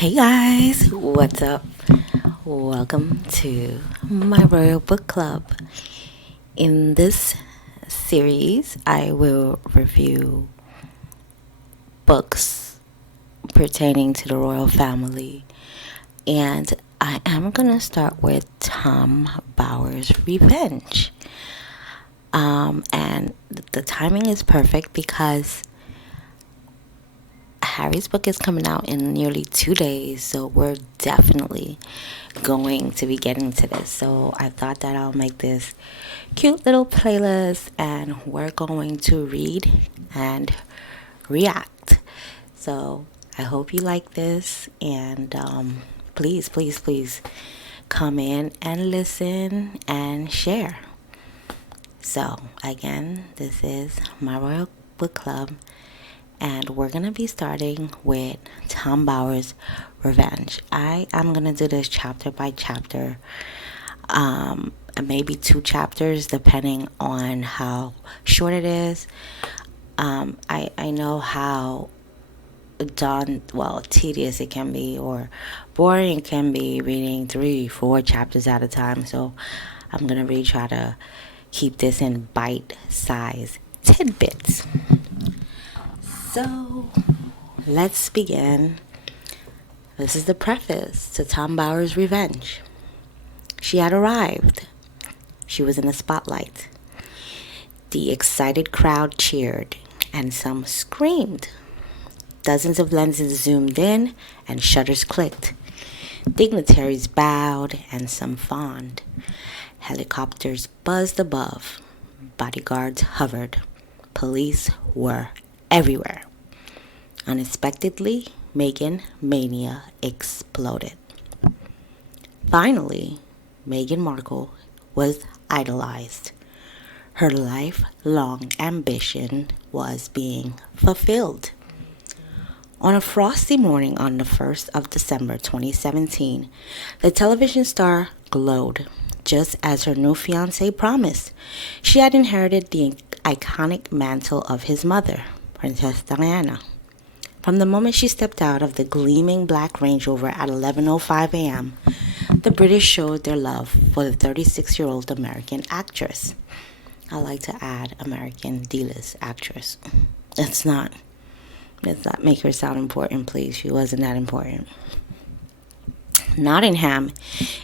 Hey guys, what's up? Welcome to my Royal Book Club. In this series, I will review books pertaining to the royal family, and I am going to start with Tom Bower's Revenge. And the timing is perfect because Harry's book is coming out in nearly 2 days, so we're definitely going to be getting to this. So I thought that I'll make this cute little playlist and we're going to read and react. So I hope you like this, and please come in and listen and share. So again, this is my Royal Book Club, and we're going to be starting with Tom Bower's Revenge. I am going to do this chapter by chapter, maybe 2 chapters depending on how short it is. I know how tedious it can be or boring it can be reading 3-4 chapters at a time. So I'm going to really try to keep this in bite-sized tidbits. So, let's begin. This is the preface to Tom Bower's Revenge. She had arrived. She was in the spotlight. The excited crowd cheered, and some screamed. Dozens of lenses zoomed in, and shutters clicked. Dignitaries bowed, and some fawned. Helicopters buzzed above. Bodyguards hovered. Police were everywhere. Unexpectedly, Meghan mania exploded. Finally, Meghan Markle was idolized. Her lifelong ambition was being fulfilled. On a frosty morning on the 1st of December 2017, the television star glowed, just as her new fiancé promised. She had inherited the iconic mantle of his mother, Princess Diana. From the moment she stepped out of the gleaming black Range Rover at 11:05 a.m., the British showed their love for the 36-year-old American actress. I like to add American D-list actress. Let's not make her sound important, please. She wasn't that important. Nottingham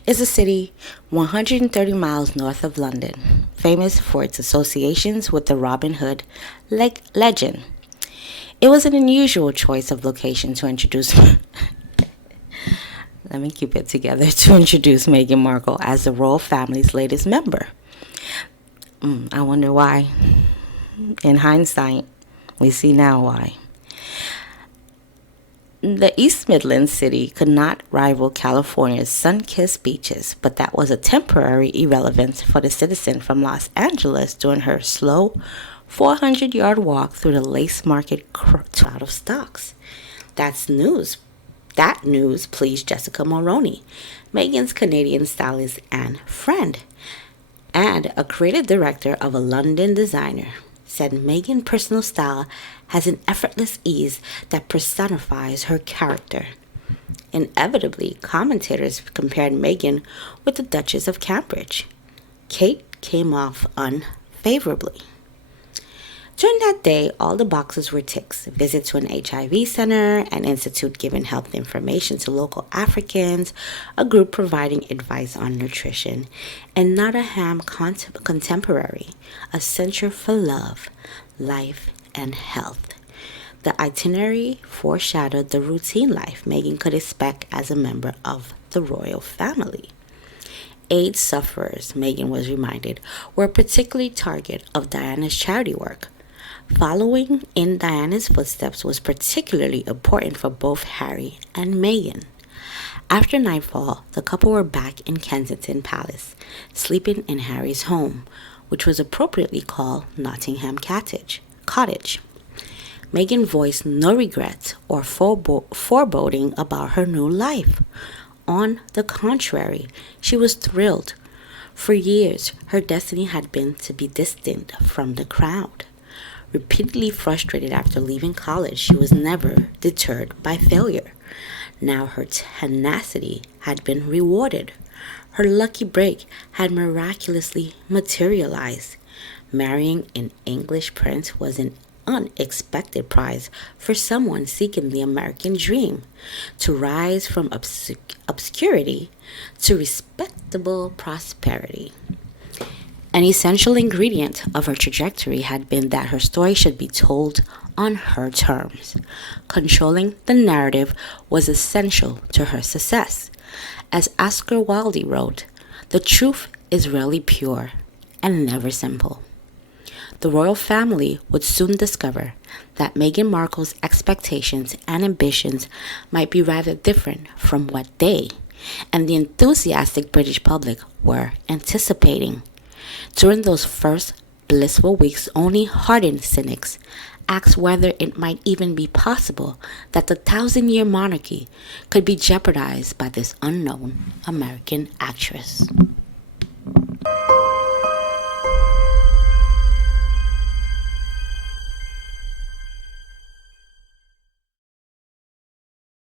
is a city 130 miles north of London, famous for its associations with the Robin Hood legend. It was an unusual choice of location to introduce let me keep it together, to introduce Meghan Markle as the royal family's latest member. I wonder why. In hindsight, we see now why. The East Midlands city could not rival California's sun-kissed beaches, but that was a temporary irrelevance for the citizen from Los Angeles during her slow 400-yard walk through the lace market out of stocks. That news pleased Jessica Moroney, Meghan's Canadian stylist and friend, and a creative director of a London designer, said Meghan's personal style has an effortless ease that personifies her character. Inevitably, commentators compared Meghan with the Duchess of Cambridge. Kate came off unfavorably. During that day, all the boxes were ticks: visit to an HIV center, an institute giving health information to local Africans, a group providing advice on nutrition, and Nottingham Contemporary, a center for love, life, and health. The itinerary foreshadowed the routine life Meghan could expect as a member of the royal family. AIDS sufferers, Meghan was reminded, were a particular target of Diana's charity work. Following in Diana's footsteps was particularly important for both Harry and Meghan. After nightfall, the couple were back in Kensington Palace, sleeping in Harry's home, which was appropriately called Nottingham Cottage. Meghan voiced no regret or foreboding about her new life. On the contrary, she was thrilled. For years, her destiny had been to be distant from the crowd. Repeatedly frustrated after leaving college, she was never deterred by failure. Now her tenacity had been rewarded. Her lucky break had miraculously materialized. Marrying an English prince was an unexpected prize for someone seeking the American dream to rise from obscurity to respectable prosperity. An essential ingredient of her trajectory had been that her story should be told on her terms. Controlling the narrative was essential to her success. As Oscar Wilde wrote, "The truth is rarely pure and never simple." The royal family would soon discover that Meghan Markle's expectations and ambitions might be rather different from what they and the enthusiastic British public were anticipating. During those first blissful weeks, only hardened cynics asked whether it might even be possible that the 1,000-year monarchy could be jeopardized by this unknown American actress.